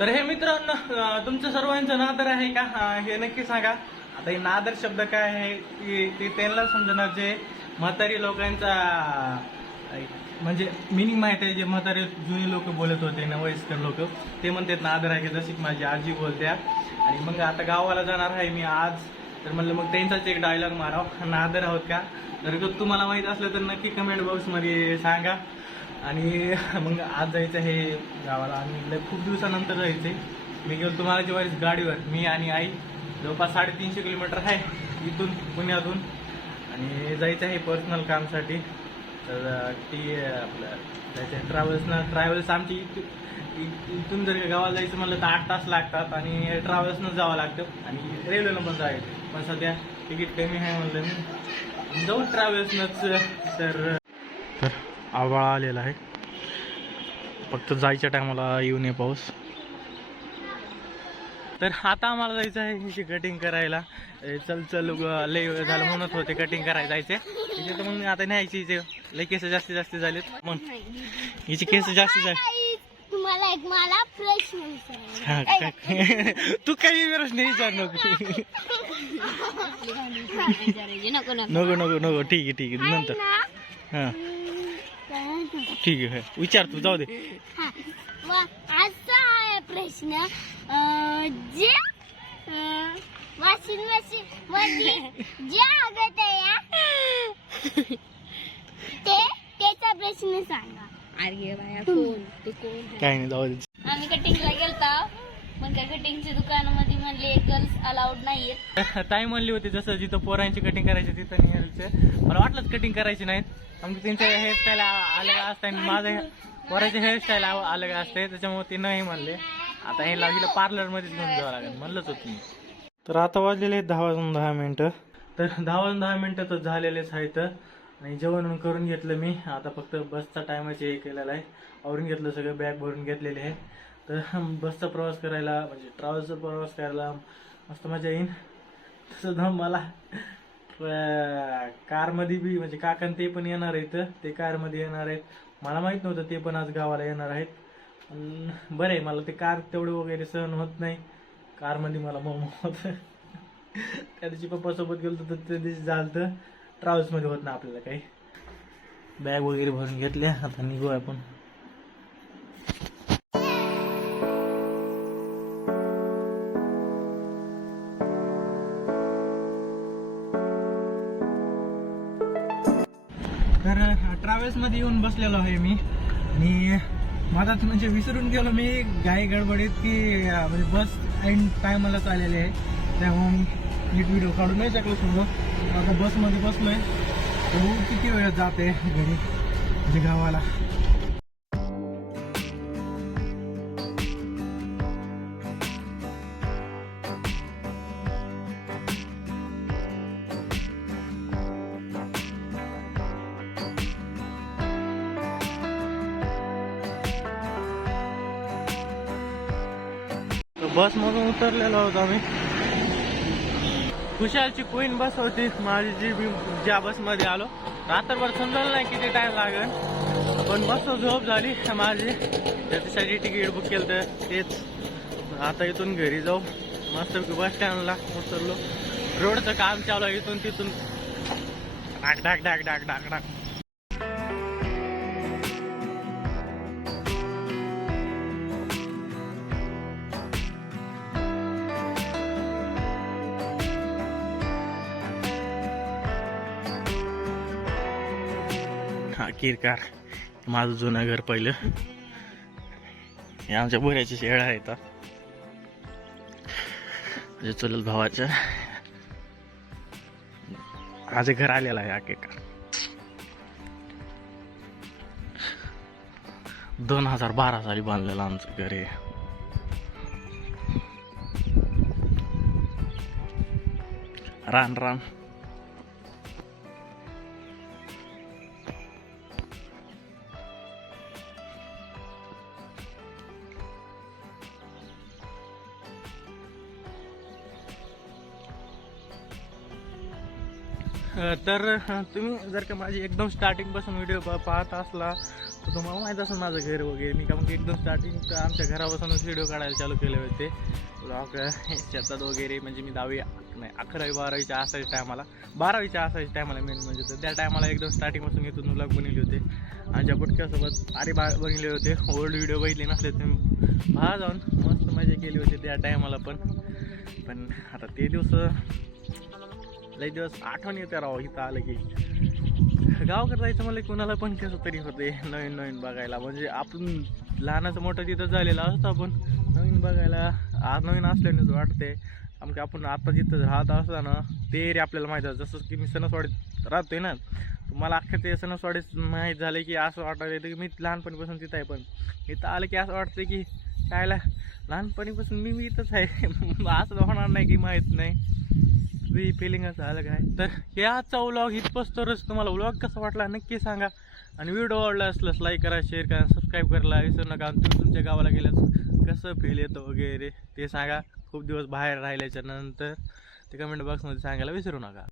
तर हे मित्रांनो तुमचं सर्वांचं नादर आहे का हे नक्की सांगा। आता हे नादर शब्द काय आहे ते त्यांना समजणार जे म्हातारी लोकांचा म्हणजे मिनिंग माहिती आहे। जे म्हातारे जुनी लोक बोलत होते ना वयस्कर लोक ते म्हणतात नादर आहे जशी की माझी आजी बोलत्या। आणि मग आता गावाला जाणार आहे मी आज, तर म्हणलं मग त्यांचाच एक डायलॉग माराव नादर आहोत का। तर तुम्हाला माहित असलं तर नक्की कमेंट बॉक्समध्ये सांगा। आणि मग आज जायचं आहे गावाला आणि खूप दिवसानंतर जायचंय। मी गेलो तुम्हाला जेव्हा गाडीवर मी आणि आई जवळपास 350 किलोमीटर आहे इथून पुण्यातून आणि जायचं आहे पर्सनल कामसाठी। तर ती आपलं त्याच्या ट्रॅव्हल्स आमची इथून जर गावाला जायचं म्हणलं तर 8 तास लागतात आणि ट्रॅव्हल्सनंच जावं लागतं आणि रेल्वेनं पण जायचं। पण सध्या तिकीट कमी आहे म्हणलं मी जाऊ ट्रॅव्हल्सनंच। तर आभाळ आलेला आहे, फक्त जायच्या टायमाला येऊ नये पाऊस। तर आता आम्हाला जायचं आहे हिची कटिंग करायला। चल लय वेळ झालं म्हणत होते कटिंग करायला जायचे तिथे, तर मग आता न्यायची हिचे लय केस जास्तीत झालेत मग हिची केस जास्त झाले। तुम्हाला एक मला प्रश्न तू काही प्रश्न विचार नको ठीक आहे नंतर हा ठीक आहे विचार तू जाऊ दे। असा आहे प्रश्न जे वॉशिंग मशीन मध्ये जे आगत आहे त्याचा प्रश्न सांगा। अरे बाया कोण ते कोण काही नाही जाऊ दे। आम्ही कटिंगला गेलता पण त्या कटिंगच्या दुकानामध्ये म्हणले गर्ल्स अलाउड नाहीयेत। ताई म्हणली होती जसं जिथं पोरांची कटिंग करायची तिथं न्यायचं। मला वाटलंच कटिंग करायची नाहीत आमचं त्यांचं हेअरस्टाईल अलग असतं आणि माझं पोराचे हेअरस्टाईल अलग असते त्याच्यामुळे ते नाही म्हणले। आता हे लावलं पार्लरमध्येच घेऊन जावं लागेल म्हणलंच होतं मी। तर आता वाजलेले आहेत 10 वाजून 10 मिनिटं। तर 10 वाजून 10 मिनिटं तर झालेलेच आहेत आणि जेवण करून घेतलं मी। आता फक्त बसचा टायमाच हे केलेला आहे, आवरून घेतलं सगळं, बॅग भरून घेतलेले आहे। तर बसचा प्रवास करायला म्हणजे ट्रॅव्हल्सचा प्रवास करायला मस्त मजा येईल। तसं मला कारमध्ये बी म्हणजे काकान ते पण येणार आहेत, ते कारमध्ये येणार आहेत। मला माहीत नव्हतं ते पण आज गावाला येणार आहेत। बरं आहे मला ते कार तेवढं वगैरे सहन होत नाही, कारमध्ये मला मोमो होतं। त्या दिवशी पप्पासोबत गेलो तर त्या दिवशी झालं, ट्रॅव्हल्समध्ये होत ना आपल्याला काही। बॅग वगैरे भरून घेतल्या, आता निघू आपण। तर ट्रॅव्हल्समध्ये येऊन बसलेलो आहे मी आणि माझा म्हणजे विसरून गेलो मी घाई गडबडीत की म्हणजे बस ऐन टायमाला चाललेली आहे, त्यामुळे नीट व्हिडिओ काढू नाही शकलो समोर। आता बसमध्ये बसलोय तर किती वेळ जाते घरी म्हणजे गावाला। बस मधून उतरलेलो होतो आम्ही। खुशालची क्वीन बस होती माझी, जी मी ज्या बसमध्ये आलो। रात्रभर समजलं नाही किती टाइम लागेल, पण मस्त झोप झाली माझी। त्याच्यासाठी तिकीट बुक केलं तर तेच। आता इथून घरी जाऊ मस्त बस स्टँडला उतरलो। रोडचं काम चालू आहे इथून तिथून डाक डाक डाक डाक डाक डाक। किरकार माझं जुनं घर पहिलं, हे आमच्या बोऱ्याच्या शेळ्या आहेत म्हणजे चुलत भावाच्या। माझं घर आलेलं आहे आकेका 2012 साली बांधलेलं आमचं घर आहे। रान रान तर तुम्ही जर का माझी एकदम स्टार्टिंग पासून व्हिडिओ पाहत असला तर तुम्हाला माहीत असेल माझं घर वगैरे. मी का मग एकदम स्टार्टिंग आमच्या घरापासूनच व्हिडिओ काढायला चालू केले होते ब्लॉग शेतात वगैरे. म्हणजे मी 10वी नाही 11वी 12वीच्या असायच्या टायमाला 12वीच्या असायच्या टायमाला मेन म्हणजे. तर त्या टायमाला एकदम स्टार्टिंगपासून इथून ब्लॉग बनवले होते. आमच्या बुटक्यासोबत अरे बनवले होते. ओल्ड व्हिडिओ बघितले नसले तुम्ही पहा जाऊन. मस्त मजा केली होती त्या टायमाला पण आता ते दिवस लई दिवस आठवण येते राव. इथं आलं की गावाकडे जायचं मला कोणाला पण कसं तरी होते नवीन नवीन बघायला. म्हणजे आपण लहानाचं मोठं तिथं झालेलं असतं आपण नवीन बघायला आज नवीन असल्यानेच वाटते. आमच्या आपण आता जिथं राहत असताना ते एरिया आपल्याला माहीत आहे. जसं की मी सणसवाडीत राहतोय ना, मला अख्ख्या ते सणसवाडीत माहीत झालं की असं वाटायला येतं की मी लहानपणीपासून तिथं आहे. पण इथं आलं की असं वाटतं की कायला लहानपणीपासून मी इथंच आहे. असं होणार नाही की माहीत नाही. तुझी फिलिंग असं आलं काय. तर हे आजचा व्लॉग इथपास तरच. तुम्हाला व्लॉग कसा वाटला नक्की सांगा. आणि व्हिडिओ आवडला असल्यास लाईक करा, शेअर करा, सबस्क्राईब करायला विसरू नका. आणि तुम्ही तुमच्या गावाला गेल्यास कसं फील येतं वगैरे ते सांगा. खूप दिवस बाहेर राहिल्याच्या नंतर ते कमेंट बॉक्समध्ये सांगायला विसरू नका.